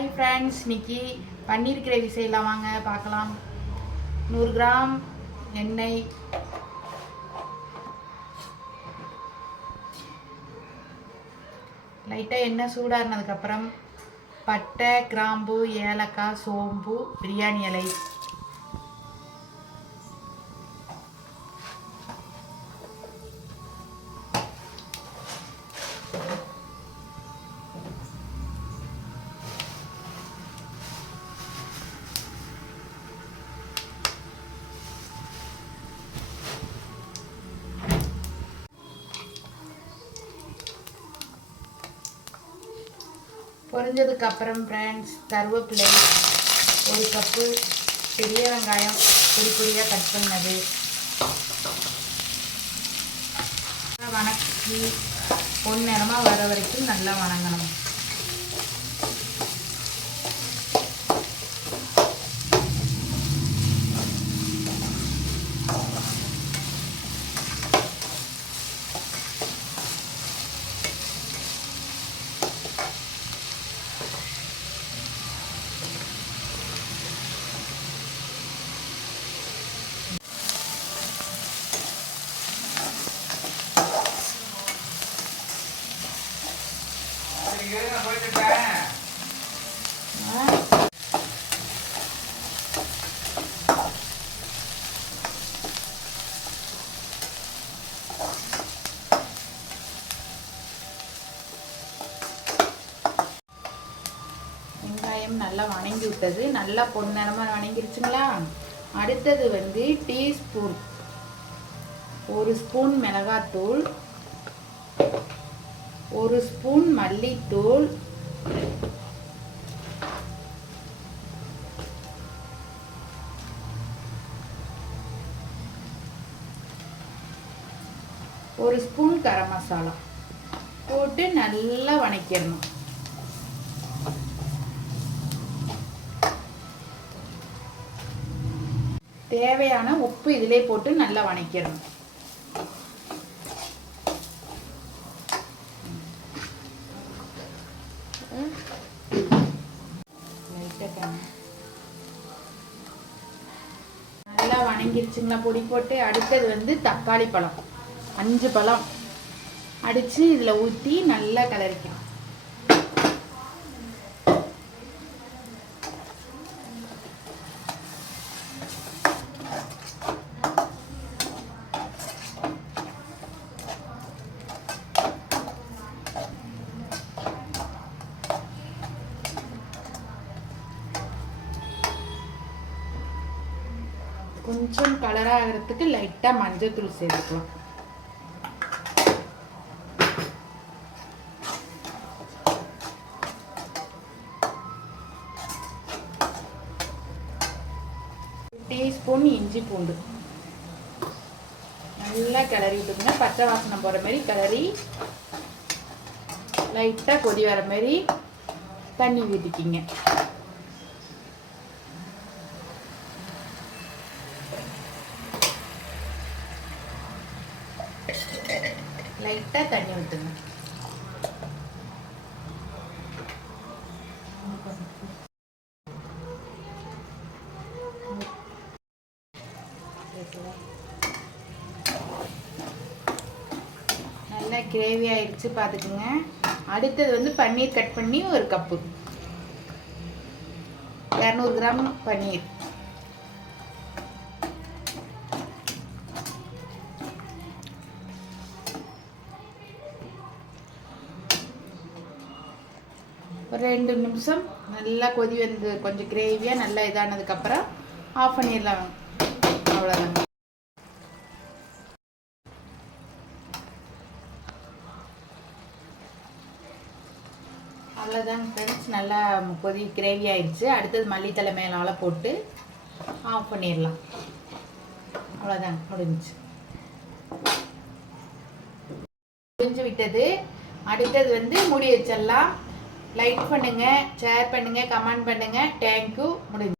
Hi friends, இன்னைக்கு பன்னீர் gravy செய்யலாம், வாங்க பார்க்கலாம். 100 கிராம் எண்ணெய், லைட்டாக எண்ணெய் சூடாகினதுக்கப்புறம் பட்டை, கிராம்பு, ஏலக்காய், சோம்பு, பிரியாணி இலை, பொரிஞ்சதுக்கு அப்புறம் ஃப்ரெண்ட்ஸ் கருவேப்பிலை, 1 கப்பு பெரிய வெங்காயம் பொடி பொடியாக கட் பண்ணது, வணக்கி பொன்னிறமாக வர வரைக்கும் நல்லா வணங்கணும். வெங்காயம் நல்லா வணங்கி விட்டது, நல்லா பொன்னிறமாக வணங்கிருச்சுங்களா. அடுத்தது வந்து டீஸ்பூன் 1 ஸ்பூன் மிளகாத்தூள், 1 ஸ்பூன் மல்லித்தூள், 1 ஸ்பூன் கரம் மசாலா போட்டு நல்லா வணக்கிடணும். தேவையான உப்பு இதிலே போட்டு நல்லா வணக்கிடணும். நல்லா வணங்கிருச்சுங்களா பொடி போட்டு. அடுத்தது வந்து தக்காளி பழம் 5 பழம் அடித்து இதில் ஊற்றி நல்லா கலரிக்கணும். கொஞ்சம் கலர் ஆகிறதுக்கு லைட்டாக மஞ்சள் தூள் சேர்த்துக்கலாம். டீஸ்பூன் இஞ்சி பூண்டு நல்லா கிளறி விட்டுங்க. பச்சை வாசனை போகிற மாதிரி கிளறி லைட்டாக கொதி வர மாதிரி தண்ணி ஊற்றிக்கிங்க. லைட்டாக தண்ணி ஊற்றுங்க. நல்லா கிரேவி ஆயிடுச்சு பார்த்துக்குங்க. அடுத்தது வந்து பன்னீர் கட் பண்ணி 1 கப்பு, 200 கிராம் பன்னீர், ஒரு 2 நிமிஷம் நல்லா கொதி வந்து கொஞ்சம் கிரேவியாக நல்லா இதானதுக்கப்புறம் ஆஃப் பண்ணிடலாம். அவ்வளோதாங்க. அவ்வளோதாங்க ஃப்ரெண்ட்ஸ், நல்லா கொதி கிரேவி ஆயிடுச்சு. அடுத்தது மல்லித்தலை மேலால் போட்டு ஆஃப் பண்ணிடலாம். அவ்வளோதாங்க, முடிஞ்சு விட்டது. அடுத்தது வந்து மூடி வச்சிடலாம். லைக் பண்ணுங்கள், ஷேர் பண்ணுங்கள், கமெண்ட் பண்ணுங்கள். தேங்க்யூ. முடிஞ்சு.